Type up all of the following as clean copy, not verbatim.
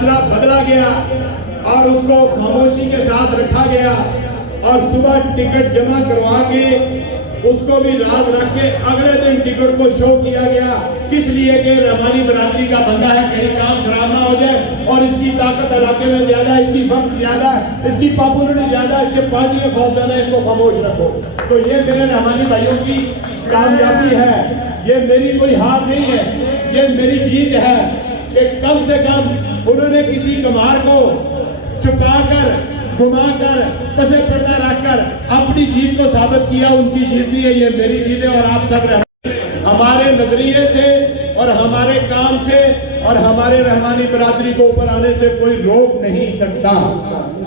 फैसला बदला गया और उसको खामोशी के साथ रखा गया और सुबह टिकट जमा करवा के उसको भी रात रख के अगले दिन टिकट को शो किया गया। किस लिए कि रहमानी बरादरी का बंदा है, कहीं काम खराब ना हो जाए और इसकी ताकत इलाके में ज्यादा है, इसकी वक्त ज्यादा है, इसकी पॉपुलरिटी ज्यादा है, इसके पार्टी का खौफ ज्यादा है, इसको खामोश रखो। तो ये मेरे रहमानी भाइयों की कामयाबी है, ये मेरी कोई हार नहीं है, ये मेरी जीत है कि कम से कम उन्होंने किसी कमार को छुपाकर घुमाकर पसे पर्दा रखकर अपनी जीत को साबित किया। उनकी जीत नहीं है, ये मेरी जीत है। और आप सब हमारे नजरिए से और हमारे काम से और हमारे रहमानी बरादरी को ऊपर आने से कोई रोक नहीं सकता।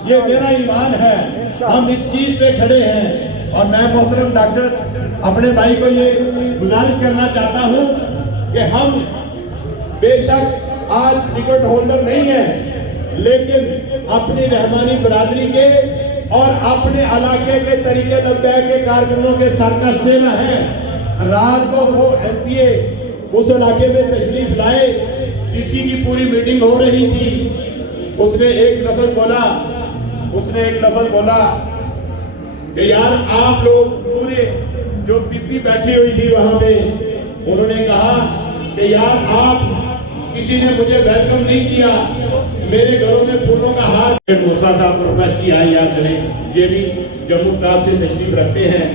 ये मेरा ईमान है, हम इस चीज पे खड़े हैं। और मैं मोहतरम डॉक्टर अपने भाई को ये गुजारिश करना चाहता हूँ कि हम बेशक आज टिकट होल्डर नहीं है, लेकिन अपनी रहमानी बरादरी के और अपने इलाके के तरीके लब्बैक के कारकुनों के सरकश से न है। रात को वो एमपीए उस इलाके में तशरीफ लाए, पीपी की पूरी मीटिंग हो रही थी। उसने एक लफ्ज बोला कि यार आप लोग पूरे जो पीपी बैठी हुई थी वहां पे, उन्होंने कहा कि यार आप किसी ने मुझे वेलकम नहीं किया, मेरे घरों में फूलों का हार। मूसा साहब को रिक्वेस्ट किया है यार चले, ये भी जम्मू स्टाफ से तशरीफ रखते हैं,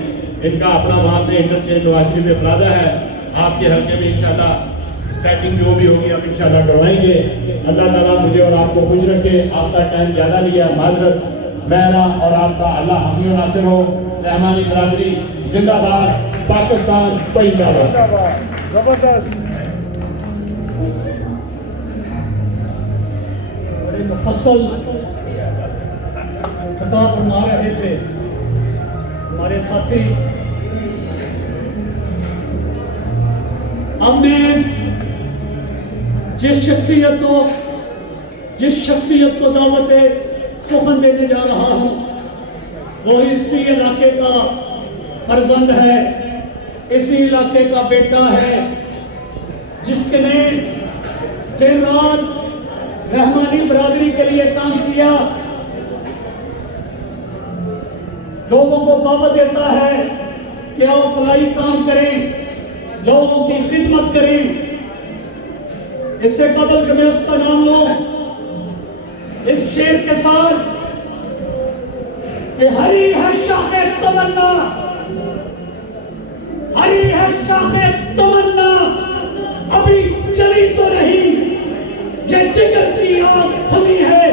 इनका अपना वहाँ पे इंटरचेंज नवाज में प्लाजा है, आपके हल्के में इंशाल्लाह सेटिंग जो भी होगी आप इंशाल्लाह करवाएंगे। अल्लाह ताला मुझे और आपको खुश रखे। आपका टाइम ज़्यादा लिया, माजरत। मेरा और आपका अल्लाह हामी और नासिर हो। रहमानी बरादरी जिंदाबाद, पाकिस्तान जिंदाबाद। जबरदस्त मुफस्सल खिताब फरमा रहे थे हमारे साथी। हमने जिस शख्सियत को दावत सुखन देने जा रहा हूं, वो इसी इलाके का फर्जंद है, इसी इलाके का बेटा है, जिसके ने दिन रात रहमानी बरादरी के लिए काम किया, लोगों को दावत देता है कि आओ फलाई काम करें, लोगों की खिदमत करें। इससे कबल के मैं उसका नाम लूं इस शेर के साथ कि हरी है शाखे तमन्ना, हरी है शाखे तमन्ना, अभी चली तो नहीं, ये जिगर की आग थमी है,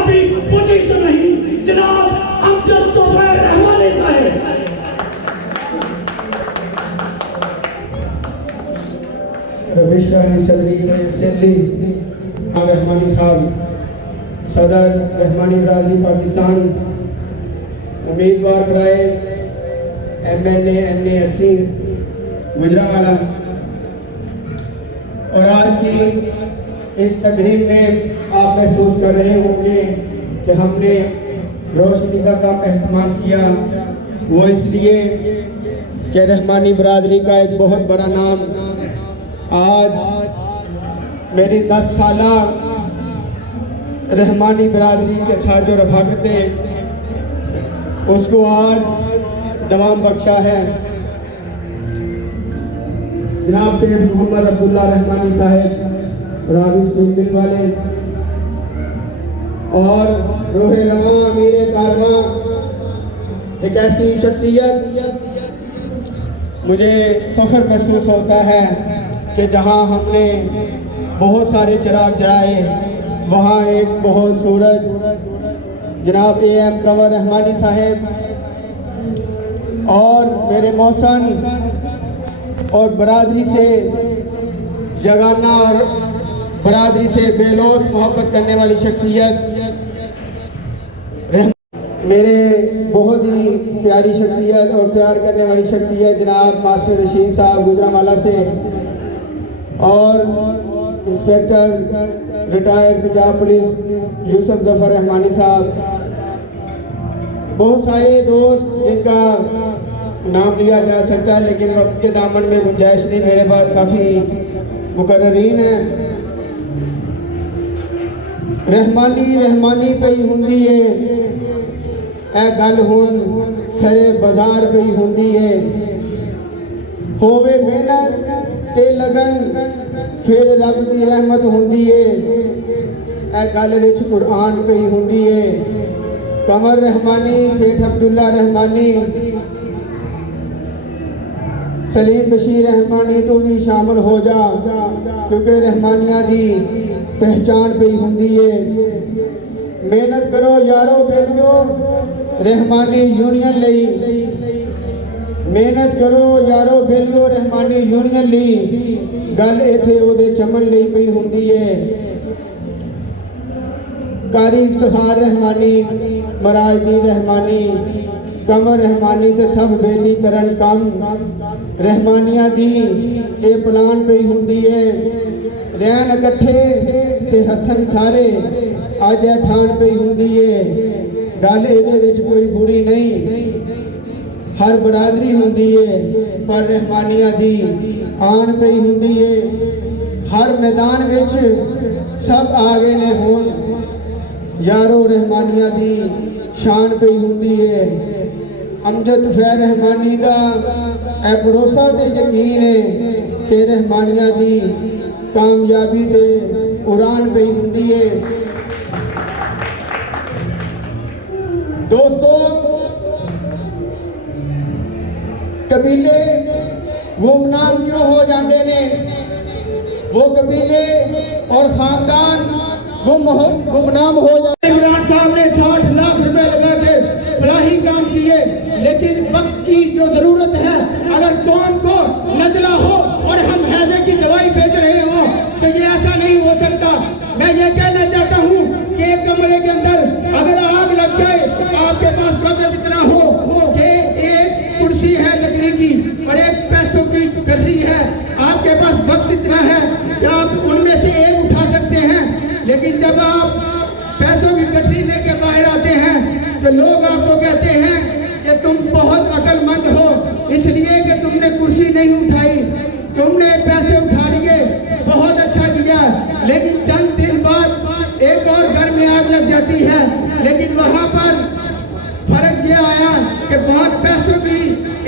अभी बुझी तो नहीं। जनाब अमजद तोफैल रहमानी साहब। रबिशरानी सदरी असेंबली रहमानी साहब, सदर रहमानी बरादरी पाकिस्तान, उम्मीदवार कराए MNA NA अस्सी गुजरावाला। और आज की इस तकरीब में आप महसूस कर रहे होंगे कि हमने रोशनी का कम एहतमाम किया, वो इसलिए कि रहमानी बरादरी का एक बहुत बड़ा नाम आज मेरी 10 साला रहमानी बरादरी के साथ जो रफाकतें उसको आज दवाम बख्शा है। जनाब शेख मोहम्मद अब्दुल्ला रहमानी साहब रावी स्टील मिल वाले और रोहे लवा अमीर कारवां, एक ऐसी शख्सियत मुझे फख्र महसूस होता है कि जहां हमने बहुत सारे चिराग जलाए, वहाँ एक बहुत सूरज जनाब AM कंवर रहमानी साहब और मेरे मौसन और बरादरी से जगाना और बरादरी से बेलोस मोहब्बत करने वाली शख्सियत, मेरे बहुत ही प्यारी शख्सियत और प्यार करने वाली शख्सियत जनाब मास्टर रशीद साहब गुजरांवाला से और inspector retired Punjab police Yusuf Zafar Rahmani साहब, बहुत सारे दोस्त जिनका नाम लिया जा सकता है लेकिन वक्त के दामन में गुंजाइश नहीं। मेरे पास काफ़ी मुकर्ररीन हैं। रहमानी रहमानी पई हुंदी है, ए गल हुन सरे बाजार पई हुंदी है। होवे मेहनत ते लगन फिर रब दी रहमत हुंदी है, ए गल विच कुरान पई हुंदी है। कमर रहमानी, सेठ अब्दुल्ला रहमानी, सलीम बशीर रहमानी तो भी शामिल हो जा, क्योंकि रहमानिया दी पहचान पई हुंदी है। मेहनत करो यारो बेलियो रहमानी यूनियन लई, मेहनत करो यारो बेलियो रहमानी यूनियन लई, गल इत्थे ओदे चमन लई पई हुंदी है। कारी इफ्तिखार रहमानी, मराजदी रहमानी, कमर रहमानी ते सब बेली करन कम रहमानिया दी ये प्लान पई हुंदी है। रहन इकट्ठे ते हसन सारे अज ए ठान पई हुंदी है। गल इहदे विच कोई बुरी नहीं, हर बरादरी हुंदी है, पर रहमानिया दी आन पई हुंदी है। हर मैदान विच सब आ गए ने हुण, यारो रहमानिया दी शान पई हुंदी है। अमजद फैर रहमानी दा ए भरोसा ते यकीन है कि रहमानिया दी कामयाबी ते उड़ान पई हुंदी है। दोस्तों, कबीले गुमनाम क्यों हो जाते ने? वो कबीले और खानदान गुमनाम हो जाते। इमरान साहब ने 60 लाख रुपए लगा के फलाही काम किए, लेकिन वक्त की जो जरूरत है, अगर कौम को नजला हो और हम हैजे की दवाई बेच रहे हो तो ये ऐसा नहीं हो सकता। मैं ये कहना चाहता हूँ कि एक कमरे के अंदर अगर आग लग जाए, आपके पास वक्त इतना हो कि एक कुर्सी है लकड़ी की और एक पैसों की गठरी है, आपके पास वक्त इतना है कि आप उनमें से एक उठा सकते हैं। लेकिन जब आप पैसों की गठरी लेके बाहर आते हैं तो लोग आपको कहते हैं कि तुम बहुत अक्लमंद हो, इसलिए कि तुमने कुर्सी नहीं उठाई, तुमने पैसे उठा लिए, बहुत अच्छा किया। लेकिन चंद दिन बाद एक और घर में आग लग जाती है, लेकिन वहां पर फर्क ये आया कि वहां पैसों की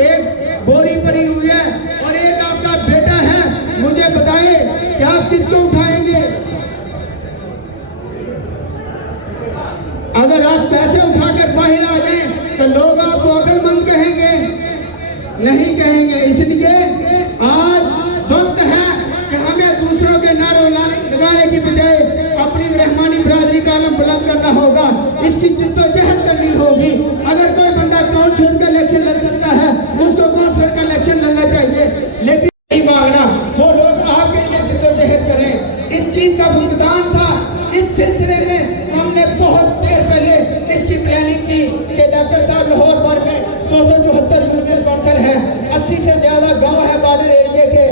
एक बोरी पड़ी हुई है और एक आपका बेटा है। मुझे बताइए कि आप किसको उठाएंगे? अगर आप पैसे उठाकर बाहर आ जाएं तो लोग आपको अक्लमंद कहेंगे? नहीं कहेंगे। इसलिए आज वक्त है कि हमें दूसरों के नारों लगाने की बजाय अपनी रहमानी बरादरी का आलम बुलंद करना होगा, इसकी जिद्दोजहद करनी होगी। अगर कोई बंदा काउंसिल का इलेक्शन लड़ सकता है, उसको काउंसिल का इलेक्शन लड़ना चाहिए, लेकिन नहीं मांगना। वो लोग आपके लिए जिद्दोजहद करें, इस चीज का भुगतान था। इस सिलसिले में हमने बहुत देर पहले इसकी प्लानिंग की कि डॉक्टर साहब लाहौर भर में 274 यूनियन काउंसिल है, 80 से ज्यादा गांव है बॉर्डर एरिया के,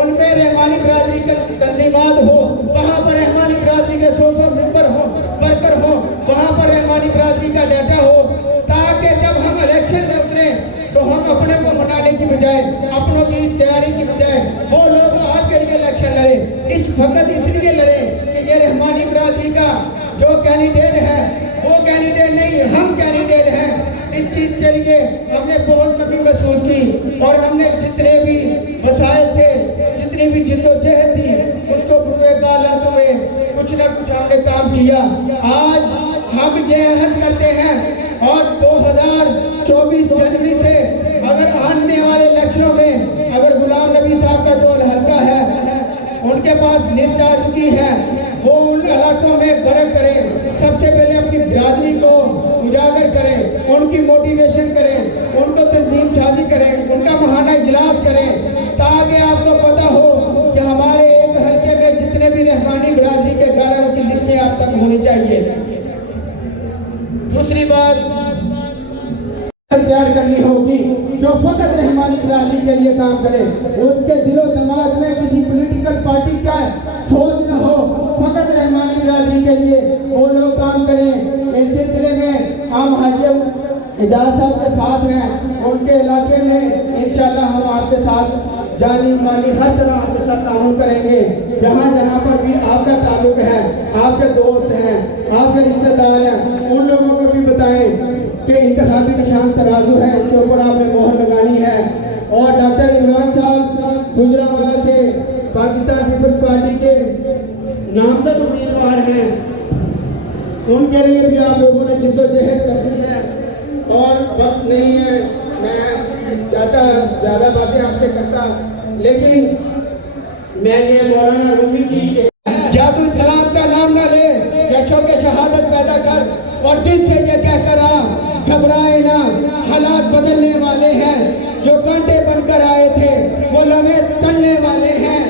उनमें रहमानी बरादरी का तंजीमात हो, वहाँ पर रहमानी बरादरी के 100 मेंबर हो, वर्कर हो, वहाँ पर रहमानी बरादरी का डाटा हो, ताकि जब हम इलेक्शन में उतरे तो हम अपने को मनाने की बजाय, अपनों की तैयारी की बजाय वो लोग आपके लिए इलेक्शन लड़े। इस वक्त इसलिए लड़े कि ये रहमानी बरादरी का जो कैंडिडेट है वो कैंडिडेट नहीं, हम कैंडिडेट हैं। इस चीज के लिए हमने बहुत कमी महसूस की और हमने जितने भी वसाइल थे, जितनी भी जिद्दोजहद थी, उसको पूरे कालात हुए कुछ ना कुछ हमने काम किया। आज हम ये अहद करते हैं और 2024 जनवरी से अगर आने वाले इलेक्शनों में अगर गुलाम नबी साहब का जो हल्का है उनके पास लिस्ट आ चुकी है, वो उन इलाकों में वर्क करें। सबसे पहले अपनी बिरादरी को उजागर करें, उनकी मोटिवेशन करें, उनको तंजीम साजी करें, उनका महाना इजलास करें, ताकि आपको पता हो कि हमारे एक हल्के में जितने भी रहमानी बिरादरी के घर हैं उनकी लिस्टें आप तक होनी चाहिए। दूसरी बात तैयार करनी होगी जो फकत रहमानी बिरादरी के लिए काम करे, उनके दिलो दिमाग में किसी पॉलिटिकल पार्टी का सोच न हो, फकत रहमानी बिरादरी के लिए वो लोग काम करें। इस सिलसिले में हम हाजी एजाज साहब के साथ हैं, उनके इलाके में इंशाल्लाह हम आपके साथ जानी माली हर तरह आपके साथ ताउन करेंगे। जहाँ जहाँ पर भी आपका ताल्लुक है, आपके दोस्त हैं, आपके रिश्तेदार हैं उन लोगों को भी बताएं कि इंतखाबी निशान तराजू है, इसके ऊपर आपने मोहर लगानी है। और डॉक्टर इमरान साहब गुजरांवाला से पाकिस्तान पीपल्स पार्टी के नामजद उम्मीदवार हैं, उनके लिए भी आप लोगों ने जिद्दोजहद करनी है और वक्त नहीं है, मैं चाहता ज़्यादा बातें आपसे करता, लेकिन मैं ये मौलाना रूमी की जादू सलाम का नाम ना ले, यशो के शहादत पैदा कर और दिल से ये कह कर आ, घबराए ना, हालात बदलने वाले हैं, जो कांटे बनकर आए थे वो लम्हे तलने वाले हैं,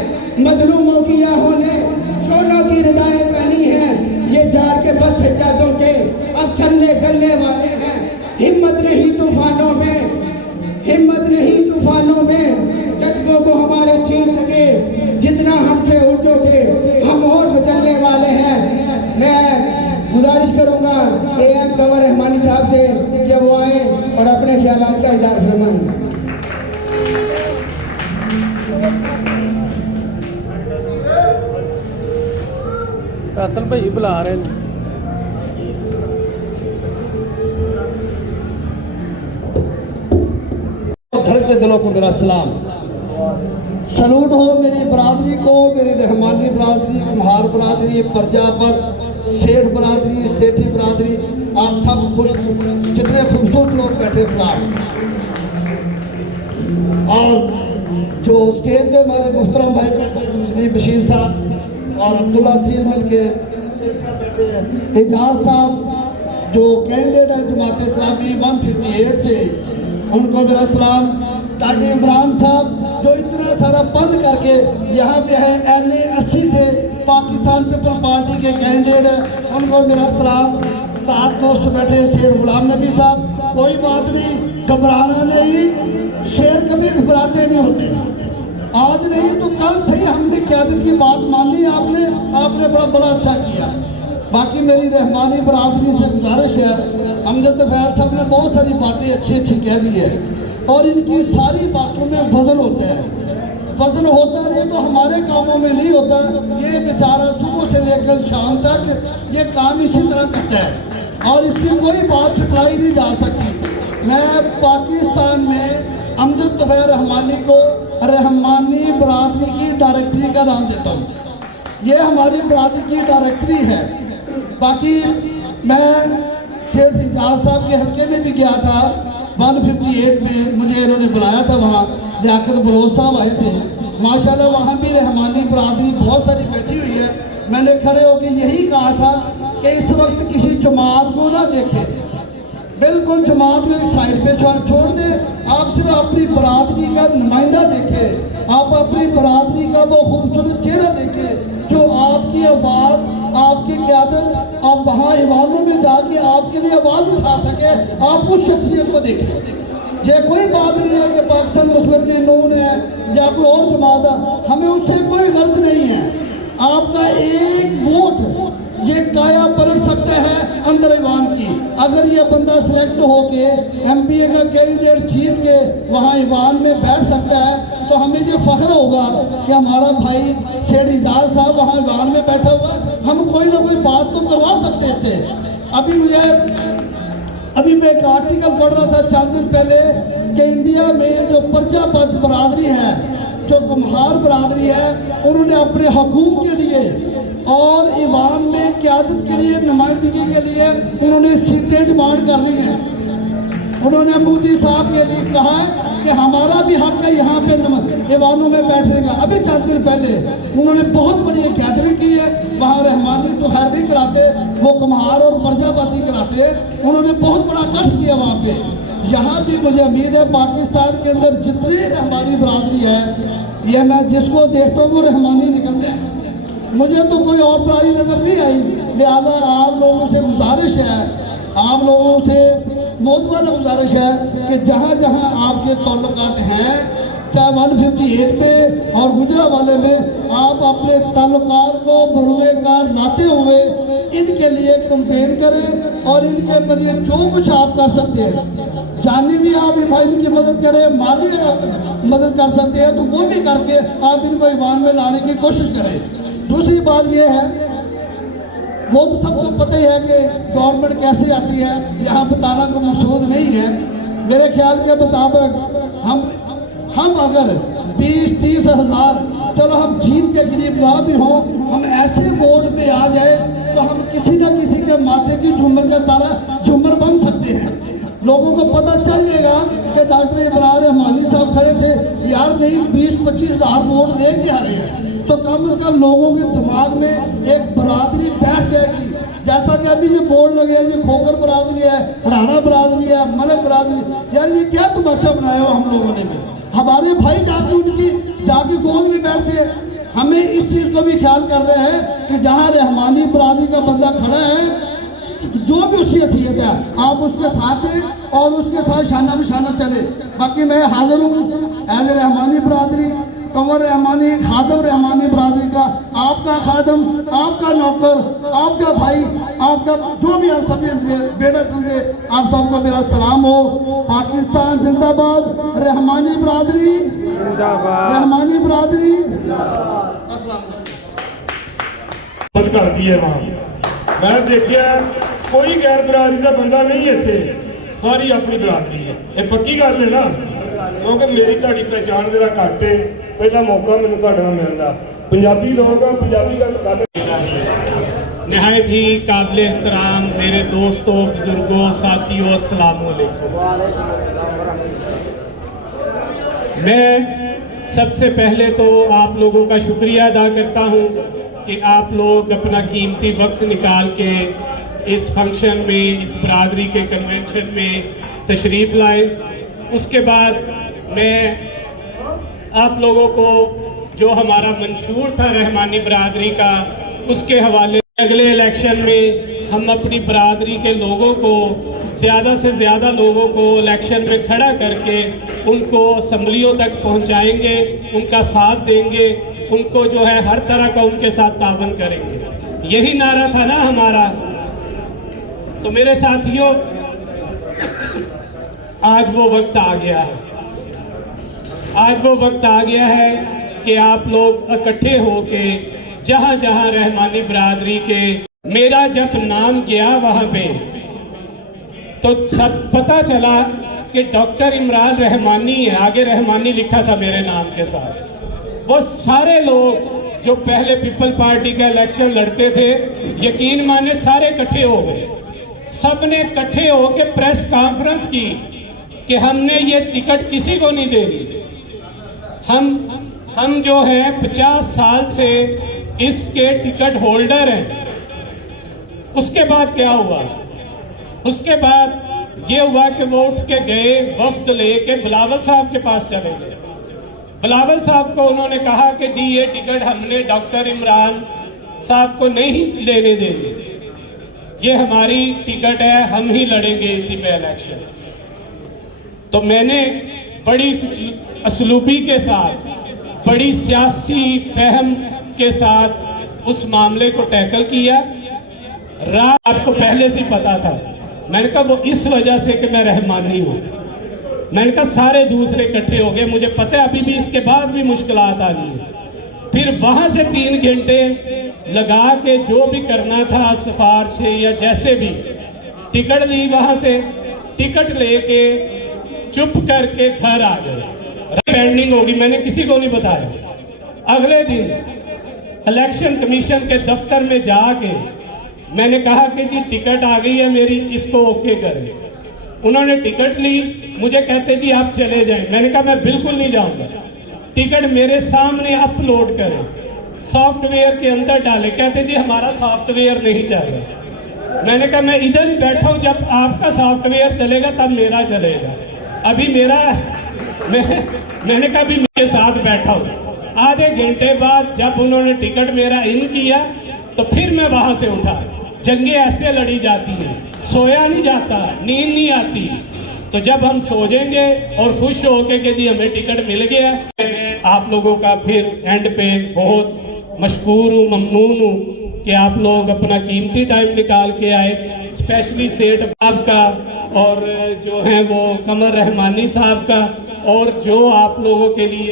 मजलूमों की आहों ने शोरों की रिदाएं पहनी हैं, ये जार के बस सज्जादों के अब थमने गलने वाले हैं। हिम्मत नहीं तूफानों में, हिम्मत नहीं तूफानों में, जज्बों को हमारे छीन सके, जितना हमसे उलझोगे हम और बचलने वाले हैं। मैं गुजारिश करूंगा AM कंवर रहमानी साहब से कि वो आए और अपने ख्यालात का इज़हार फरमाएं। फैसल भाई बुला रहे हैं। धड़कते दिलों को मेरा सलाम, सलूट हो मेरी बरादरी को, मेरी रहमानी बरादरी, कुम्हार बरादरी, प्रजापत, सेठ बरादरी, सेठी बरादरी, आप सब खुश, जितने खूबसूरत लोग बैठे सलाम। और जो स्टेज पे हमारे मुहतरम भाई बैठे बशीर साहब और अब्दुल्ला सील मिल के एजाज साहब जो कैंडिडेट है जमात इस्लामी 158 से, उनको मेरा सलाम। डॉक्टर इमरान साहब जो इतना सारा बंद करके यहाँ पे है NA 80 से पाकिस्तान पीपल पार्टी के कैंडिडेट है, उनको मेरा सलाम। साथ दोस्त बैठे शेर गुलाम नबी साहब, कोई बात नहीं, घबराना नहीं, शेर कभी घबराते नहीं होते, आज नहीं तो कल सही हमने क़यादत की बात मान ली, आपने बड़ा अच्छा किया। बाकी मेरी रहमानी बरादरी से गुजारिश है, अमजद तफैल साहब ने बहुत सारी बातें अच्छी कह दी है और इनकी सारी बातों में वजन होता है, वजन होता नहीं तो हमारे कामों में नहीं होता। ये बेचारा सुबह से लेकर शाम तक ये काम इसी तरह करता है और इसकी कोई बात छुपाई नहीं जा सकती। मैं पाकिस्तान में अमजद तफैल रहमानी को रहमानी बरादरी की डायरेक्टरी का नाम देता हूँ, ये हमारी बरादरी की डायरेक्टरी है। बाकी मैं शेख एजाज साहब के हल्के में भी गया था 158 में, मुझे इन्होंने बुलाया था, वहाँ लियाकत बलोच साहब आए थे, माशाल्लाह वहाँ भी रहमानी बरादरी बहुत सारी बैठी हुई है। मैंने खड़े होकर यही कहा था कि इस वक्त किसी जमात को ना देखे, बिल्कुल जमात को एक साइड पे छोड़ दे, आप सिर्फ अपनी बरादरी का नुमाइंदा देखे, आप अपनी बरादरी का वो खूबसूरत चेहरा देखे जो आपकी आवाज़, आपकी क़यादत, आप वहाँ ईवानों में जाके आपके लिए आवाज़ उठा सके, आप उस शख्सियत को देखें। ये कोई बात नहीं है कि पाकिस्तान मुस्लिम लीग नून है या कोई और जमात है, हमें उससे कोई गर्ज नहीं है। आपका एक वोट ये काया पलट सकता है अंदर ईवान की। अगर ये बंदा सिलेक्ट होके MPA का कैंडिडेट जीत के वहाँ ईवान में बैठ सकता है तो हमें ये फख्र होगा कि हमारा भाई शेर एजाज साहब वहाँ ईवान में बैठा हुआ, हम कोई ना कोई बात तो करवा सकते थे। अभी मैं एक आर्टिकल पढ़ रहा था चंद दिन पहले कि इंडिया में जो प्रजापत बरादरी है, जो कुम्हार बरादरी है, उन्होंने अपने हकूक़ के लिए और ईवान में क़यादत के लिए, नुमाइंदगी के लिए उन्होंने सीटें डिमांड कर ली हैं। उन्होंने मोदी साहब के लिए कहा है कि हमारा भी हक है यहाँ पे ईवानों में बैठने का। अभी 4 दिन पहले उन्होंने बहुत बड़ी गैदरिंग की है, वहाँ रहमानी तो खैर नहीं कराते, वो कुम्हार और प्रजापति कराते, उन्होंने बहुत बड़ा कष्ट किया वहाँ पे। यहाँ भी मुझे उम्मीद है पाकिस्तान के अंदर जितनी हमारी बरादरी है, ये मैं जिसको देखता हूँ वो रहमानी निकलते हैं, मुझे तो कोई और बरादरी नज़र नहीं आई। लिहाजा आप लोगों से गुजारिश है, आप लोगों से मोतबर गुजारिश है कि जहाँ जहाँ आपके ताल्लुकात हैं, चाहे 158 पे और गुजरांवाले में, आप अपने ताल्लुकात को बरूए कार लाते हुए इनके लिए कैंपेन करें और इनके लिए जो कुछ आप कर सकते हैं, जानी भी आप इनकी मदद करें, माली मदद कर सकते हैं तो वो भी करके आप इनको ईवान में लाने की कोशिश करें। दूसरी बात ये है, वो तो सबको पता ही है कि गवर्नमेंट कैसे आती है, यहाँ बताना कोई मकसूद नहीं है। मेरे ख्याल के मुताबिक हम अगर 20-30 हज़ार, चलो हम जीत के करीब ना भी हों, हम ऐसे वोट पे आ जाए तो हम किसी न किसी के माथे की झूमर का सारा झूमर बन सकते हैं। लोगों को पता चल जाएगा कि डॉक्टर इमरान रहमानी साहब खड़े थे, यार नहीं 20-25 हज़ार वोट लेके आ रहे हैं, तो कम से कम लोगों के दिमाग में एक बरादरी बैठ जाएगी। जैसा कि अभी ये बोर्ड लगे हैं, ये खोकर बरादरी है, राणा बरादरी है, मलिक बरादरी, यार ये क्या तमाशा बनाया हुआ हम लोगों ने भी। हमारे भाई जाके गोद में बैठते हैं। हमें इस चीज़ को भी ख्याल कर रहे हैं कि जहाँ रहमानी बरादरी का बंदा खड़ा है, जो भी उसकी हैसियत है आप उसके साथ हैं और उसके साथ शाना बिशाना चले। बाकी मैं हाजिर हूँ अहले रहमानी बरादरी, कंवर रहमानी, खादम रहमानी बरादरी का, आपका खादम, आपका नौकर, आपका भाई, आपका जो भी आप सभी बेटा समझे, आप सबको मेरा सलाम हो। पाकिस्तान जिंदाबाद, रहमानी बरादरी जिंदाबाद, रहमानी बरादरी बंद कर दी है वहां। मैं देखिया कोई गैर बरादरी का बंदा नहीं इत्थे, सारी अपनी बरादरी है। ये पक्की गल है ना, क्योंकि मेरी ਤੁਹਾਡੀ पहचान जरा घट है, पहला मौका मैनूं ਤੁਹਾਡੇ ਨਾਲ मिलदा। पंजाबी लोग पंजाबी गल नहायत ही काबिल एहतराम मेरे दोस्तों, बुजुर्गों, साथियों, अस्सलाम वालेकुम। मैं सबसे पहले तो आप लोगों का शुक्रिया अदा करता हूँ कि आप लोग अपना कीमती वक्त निकाल के इस फंक्शन में, इस बरादरी के कन्वेंशन में तशरीफ़ लाए। उसके बाद मैं आप लोगों को जो हमारा मंशूर था रहमानी बरादरी का, उसके हवाले अगले इलेक्शन में हम अपनी बरादरी के लोगों को, ज़्यादा से ज़्यादा लोगों को इलेक्शन में खड़ा करके उनको असम्बलियों तक पहुंचाएंगे, उनका साथ देंगे, उनको जो है हर तरह का उनके साथ तावन करेंगे। यही नारा था ना हमारा। तो मेरे साथियों, आज वो वक्त आ गया है, आज वो वक्त आ गया है कि आप लोग इकट्ठे होके जहाँ जहाँ रहमानी बरादरी के, मेरा जब नाम गया वहाँ पे तो सब पता चला कि डॉक्टर इमरान रहमानी है, आगे रहमानी लिखा था मेरे नाम के साथ। वो सारे लोग जो पहले पीपल पार्टी का इलेक्शन लड़ते थे, यकीन माने सारे इकट्ठे हो गए। सब ने इकट्ठे होकर प्रेस कॉन्फ्रेंस की कि हमने ये टिकट किसी को नहीं देनी। हम जो है 50 साल से इसके टिकट होल्डर हैं। उसके बाद क्या हुआ? उसके बाद ये हुआ कि वो उठ के गए, वफ्द लेके बिलावल साहब के पास चले गए। बिलावल साहब को उन्होंने कहा कि जी ये टिकट हमने डॉक्टर इमरान साहब को नहीं लेने देंगे, ये हमारी टिकट है, हम ही लड़ेंगे इसी पे इलेक्शन। तो मैंने बड़ी असलूबी के साथ, बड़ी सियासी फहम के साथ उस मामले को टैकल किया। रात आपको पहले से ही पता था। मैंने कहा वो इस वजह से कि मैं रहमानी हूँ। मैंने कहा सारे दूसरे इकट्ठे हो गए, मुझे पता है अभी भी इसके बाद भी मुश्किलात आ रही है। फिर वहाँ से 3 घंटे लगा के जो भी करना था, सिफारिश या जैसे भी, टिकट ली, वहाँ से टिकट लेके चुप करके घर आ गए। पेंडिंग होगी, मैंने किसी को नहीं बताया। अगले दिन इलेक्शन कमीशन के दफ्तर में जाके मैंने कहा कि जी टिकट आ गई है मेरी, इसको ओके करें। उन्होंने टिकट ली, मुझे कहते जी आप चले जाएं। मैंने कहा मैं बिल्कुल नहीं जाऊंगा। टिकट मेरे सामने अपलोड करें, सॉफ्टवेयर के अंदर डाले, कहते जी हमारा सॉफ्टवेयर नहीं चलेगा। मैंने कहा मैं इधर ही बैठा हूँ, जब आपका सॉफ्टवेयर चलेगा तब मेरा चलेगा। अभी मेरा मैंने कहा अभी मेरे साथ बैठा हूँ। आधे घंटे बाद जब उन्होंने टिकट मेरा इन किया तो फिर मैं वहाँ से उठा। जंगें ऐसे लड़ी जाती हैं, सोया नहीं जाता, नींद नहीं आती। तो जब हम सो जाएंगे और खुश होके कि जी हमें टिकट मिल गया, आप लोगों का फिर एंड पे बहुत मशकूर हूँ, ममनून हूँ कि आप लोग अपना कीमती टाइम निकाल के आए। स्पेशली सेठ साहब का और जो है वो कमर रहमानी साहब का, और जो आप लोगों के लिए